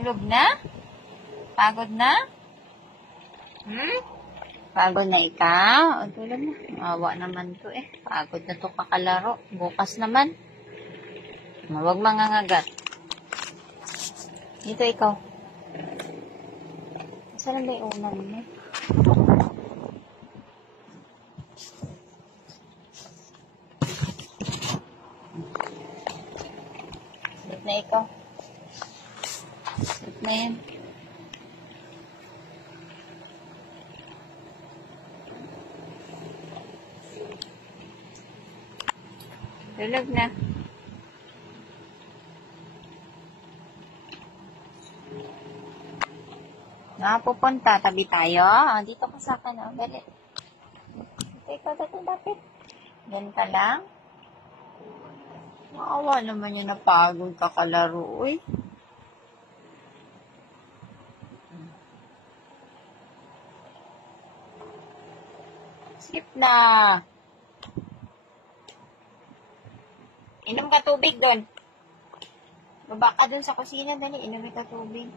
Tulog na? Pagod na? Pagod na ikaw? O, tulog na. Awa naman to eh. Pagod na to kakalaro. Bukas naman. Huwag mangangagat. Dito ikaw. Saan ba yung unan mo? Dito na ikaw. Dito na yan. Tulog na. Pupunta. Tabi tayo. Dito ka sa akin. Dali. Dito ikaw. Dito dapit. Ganito lang. Maawa naman yung napagod ka kalaro. Uy. Sleep na. Inom ka tubig doon. Baba ka doon sa kusina. Dali. Inom ka tubig.